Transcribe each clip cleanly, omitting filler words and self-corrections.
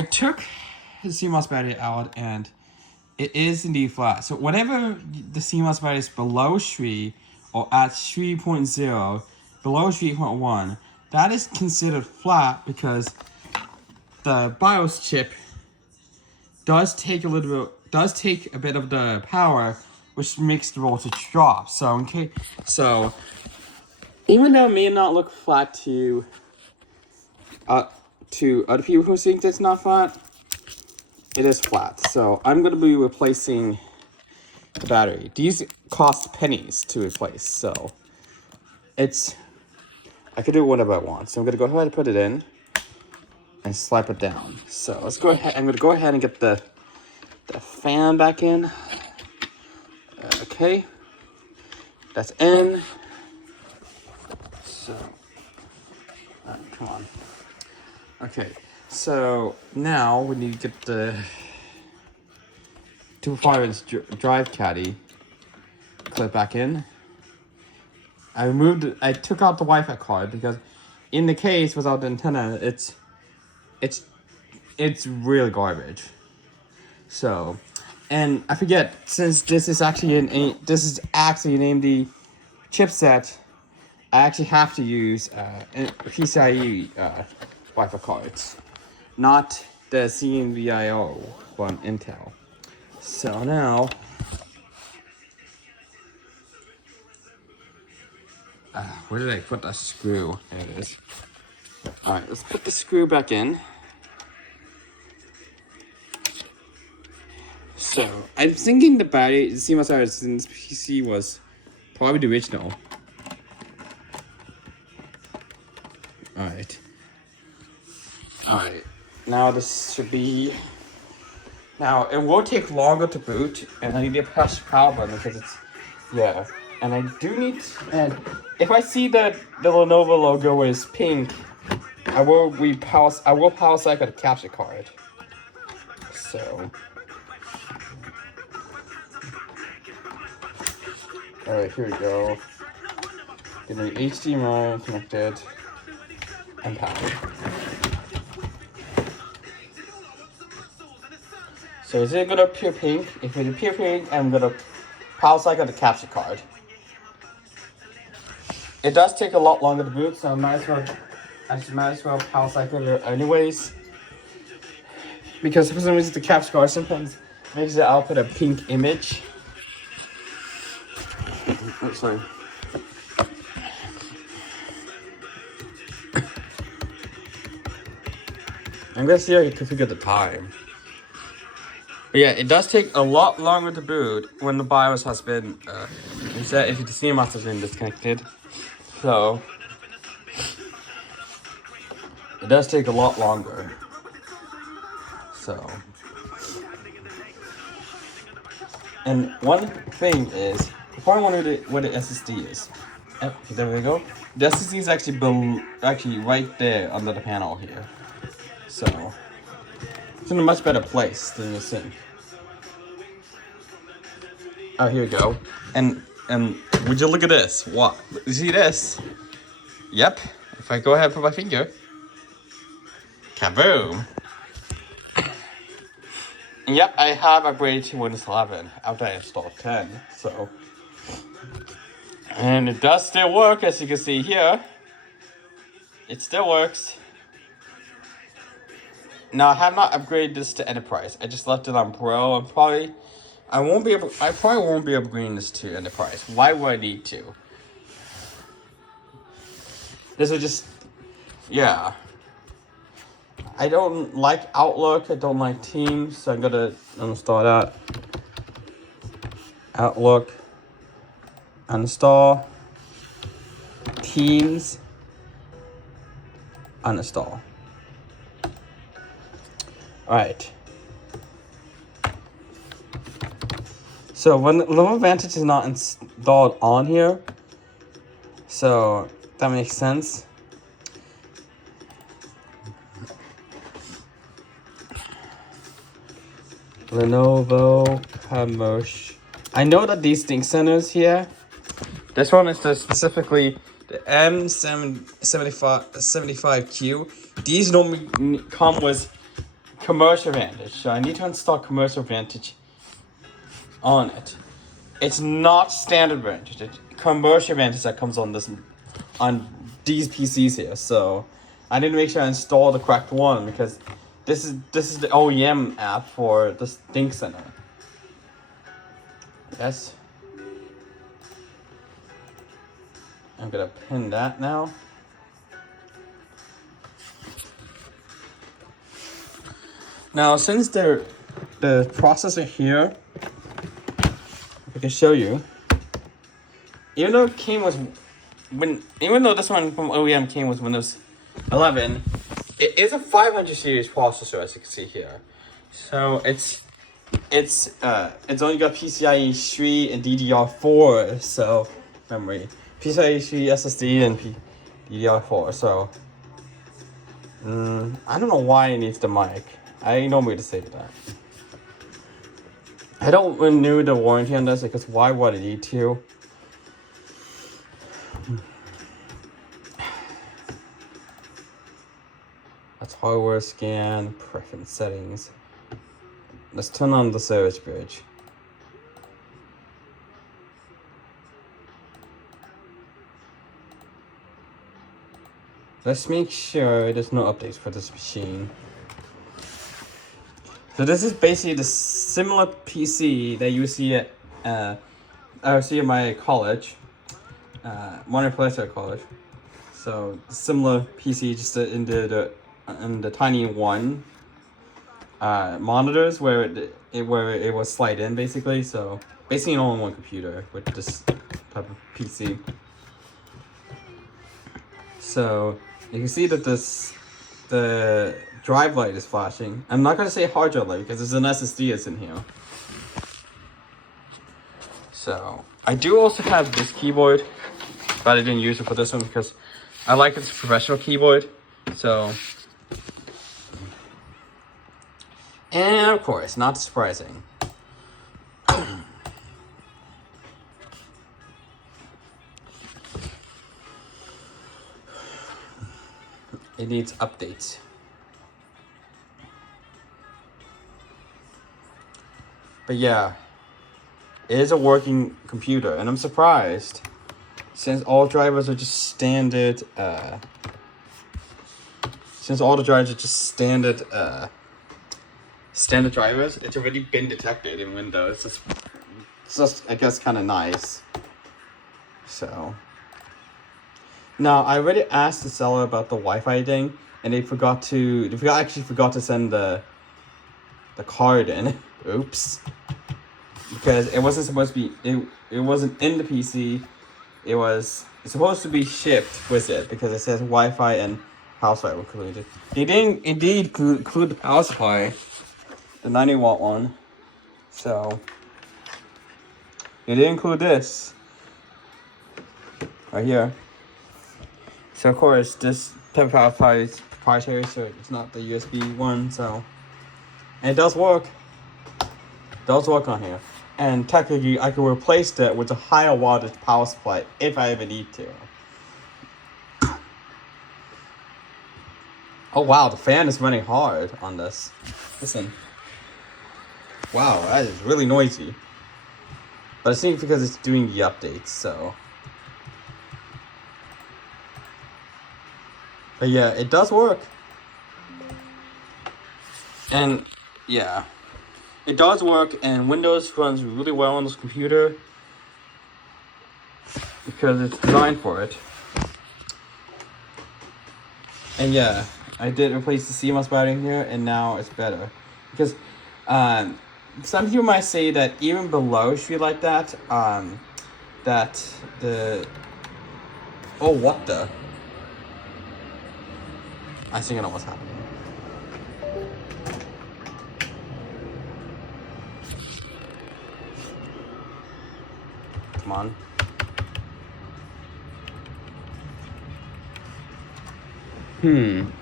I took the CMOS battery out and it is indeed flat. So whenever the CMOS battery is below 3 or at 3.0, below 3.1, that is considered flat because the BIOS chip does take a bit of the power, which makes the voltage drop. So even though it may not look flat to other people who think it's not flat, it is flat. So I'm going to be replacing the battery. These cost pennies to replace, so I can do whatever I want. So I'm going to go ahead and put it in and slap it down. So let's go ahead. I'm going to go ahead and get the fan back in. Okay, that's in. So, come on. Okay, so now we need to get the 2.5-inch drive caddy clip back in. I took out the Wi-Fi card because in the case without the antenna, it's really garbage. So, and I forget, since this is actually an AMD chipset, I actually have to use PCIe Wi-Fi cards, not the CMVIO from Intel. So now, where did I put the screw? There it is. All right, let's put the screw back in. So I'm thinking the CMOS battery in this PC was probably the original. All right. Now this should be. Now it will take longer to boot, and I need to press the power button because it's And I do need. And if I see that the Lenovo logo is pink, I will power cycle the capture card. So. Alright, here we go. Getting HDMI connected and powered. So is it gonna appear pink? If it appears pink, I'm gonna power cycle the capture card. It does take a lot longer to boot, so I might as well power cycle it anyways. Because for some reason the capture card sometimes makes the output a pink image. Oh, sorry. I'm gonna see how you configure the time. But yeah, it does take a lot longer to boot when the BIOS has been if the CMOS has been disconnected. So it does take a lot longer. So, and one thing is, I probably wonder what the SSD is. Oh, there we go. The SSD is actually right there under the panel here. So it's in a much better place than the sink. Oh, here we go. And would you look at this? What? You see this? Yep. If I go ahead and put my finger, kaboom. And yep, I have upgraded to Windows 11 after I installed 10. So, and it does still work, as you can see here. It still works. Now I have not upgraded this to Enterprise. I just left it on Pro. I probably won't be upgrading this to Enterprise. Why would I need to? This is just, yeah. I don't like Outlook. I don't like Teams. So I'm gonna uninstall that. Outlook. Uninstall. Teams. Uninstall. Alright. So when Lenovo Vantage is not installed on here, so that makes sense. Lenovo commercial. I know that these Think Centers here. This one is specifically the M75Q. These normally come with Commercial Advantage. So I need to install Commercial Advantage on it. It's not Standard Advantage. It's Commercial Advantage that comes on these PCs here. So I need to make sure I install the correct one because this is the OEM app for the Think Center. Yes. I'm gonna pin that now. Now, since the processor here, I can show you. Even though this one from OEM came with Windows 11, it is a 500 series processor, as you can see here. So it's only got PCIe 3 and DDR4 so memory, PCIe 3 SSD and DDR4. So I don't know why it needs the mic. I normally disable that. I don't renew the warranty on this because why would I need to? That's hardware scan, preference settings. Let's turn on the service bridge. Let's make sure there's no updates for this machine. So this is basically the similar PC that you see at my college, Modern Placer College. So similar PC, just in the tiny one monitors where it was slide in basically. So basically an all-in-one computer with this type of PC. So you can see that the drive light is flashing. I'm not gonna say hard drive light because there's an SSD that's in here. So I do also have this keyboard, but I didn't use it for this one because I like this professional keyboard. So, and of course, not surprising, it needs updates. But yeah, it is a working computer, and I'm surprised since all drivers are just standard. Since all the drivers are just standard drivers, it's already been detected in Windows. It's just I guess kind of nice. So now I already asked the seller about the Wi-Fi thing, and they actually forgot to send the card in. Oops. Because it wasn't supposed to be, it wasn't in the PC. It's supposed to be shipped with it because it says Wi-Fi and power supply were included. They didn't indeed include the power supply, the 90 watt one. So they didn't include this right here. So of course this type of power supply is proprietary, so it's not the USB one. So and it does work. Does work on here. And technically, I can replace that with a higher wattage power supply if I ever need to. Oh wow, the fan is running hard on this. Listen. Wow, that is really noisy. But I think because it's doing the updates, so. But yeah, it does work. And yeah. It does work, and Windows runs really well on this computer because it's designed for it. And yeah, I did replace the CMOS battery here, and now it's better. Because some people might say that even below street like that, oh, what the? I think I know what's happening. Come on.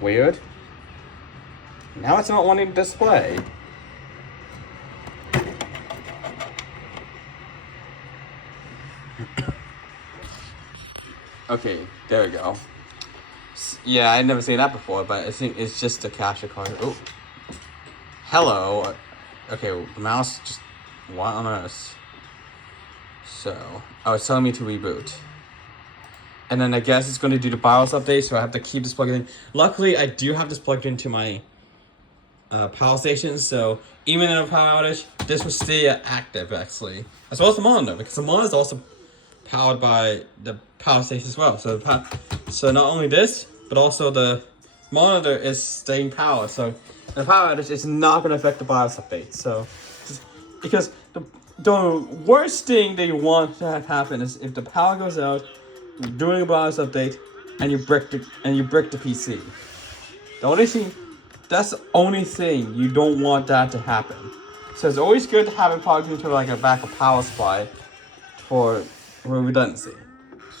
Weird. Now it's not wanting to display. Okay, there we go. Yeah, I'd never seen that before, but I think it's just a capture card. Oh. hello. Okay, the mouse just, what on earth? So, oh, it's telling me to reboot. And then I guess it's going to do the BIOS update, so I have to keep this plugged in. Luckily, I do have this plugged into my power station, so even in a power outage, this will stay active actually, as well as the monitor, because the monitor is also powered by the power station as well. So so not only this, but also the monitor is staying powered. So the power outage is not going to affect the BIOS update. So because the worst thing that you want to have happen is if the power goes out during a BIOS update and you brick the PC. The only thing, that's the only thing you don't want that to happen. So it's always good to have it plugged into like a backup power supply for redundancy.